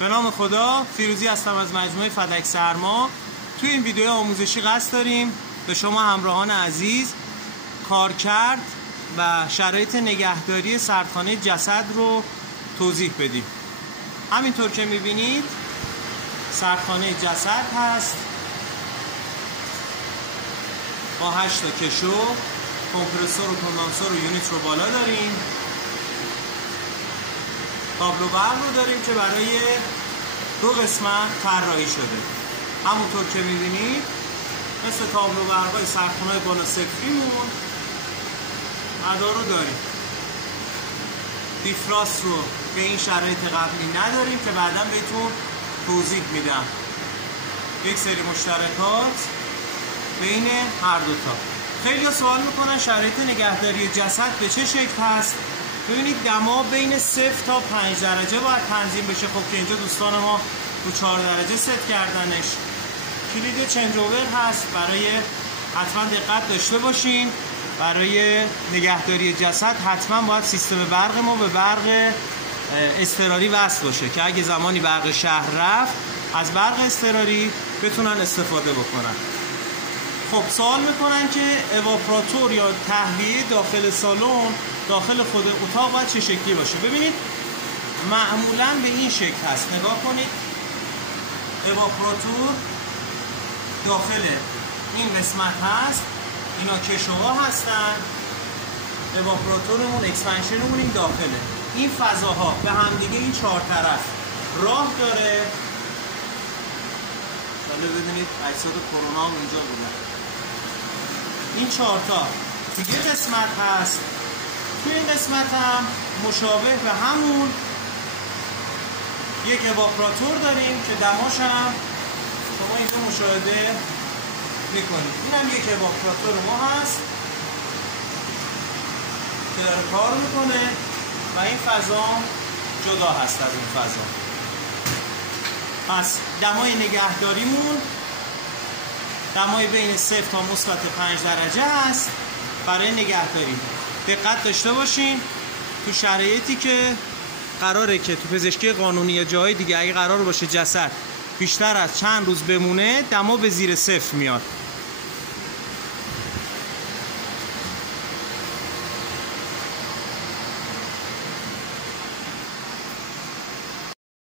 به نام خدا، فیروزی هستم از مجموعه فدک سرما. توی این ویدیو آموزشی قصد داریم به شما همراهان عزیز کارکرد و شرایط نگهداری سردخانه جسد رو توضیح بدیم. همینطور که میبینید سردخانه جسد هست با 8 تا کشو، کمپرسور و کندانسور و یونیت رو بالا داریم. تابلو برق رو داریم که برای 2 قسمت طراحی شده. همونطور که میبینید مثل تابلو برق‌های سردخانه‌های بالا سفریمون مدار رو داریم. دیفراست رو به این شرایط قبلی نداریم که بعدا بهتون توضیح میدم. یک سری مشترکات بین هر دوتا. خیلی سوال میکنن شرایط نگهداری جسد به چه شکل هست. ببینید دما بین 0 تا 5 درجه باید تنظیم بشه. خب که اینجا دوستان ما رو 4 درجه ست کردنش. کلید چنج اوور هست، برای حتما دقت داشته باشین. برای نگهداری جسد حتما باید سیستم برق ما به برق اضطراری وصل باشه که اگه زمانی برق شهر رفت از برق اضطراری بتونن استفاده بکنن. خب سوال میکنن که اواپراتور یا تهویه داخل سالن، داخل خود اتاق باید چه شکلی باشه. ببینید معمولا به این شکل هست. نگاه کنید، اواپراتور داخل این قسمت هست. اینا کشوها هستن. اواپراتورمون، اکسپنشنمون این داخله. این فضاها به همدیگه این 4 طرف راه داره. حالا بدونید اجساد کرونا هم اینجا بودن. این 4 تا دیگه قسمت هست. توی این قسمت هم مشابه به همون یک اواپراتور داریم که دماش هم شما اینجا مشاهده میکنید. این هم یک اواپراتور ما هست که داره کار میکنه و این فضا جدا هست از این فضا. پس دمای نگهداریمون دمای بین 0 تا مثبت 5 درجه هست برای نگهداری. دقت داشته باشین تو شرایطی که قراره که تو پزشکی قانونی یا جای دیگه اگه قرار باشه جسد بیشتر از چند روز بمونه دما به زیر 0 میاد.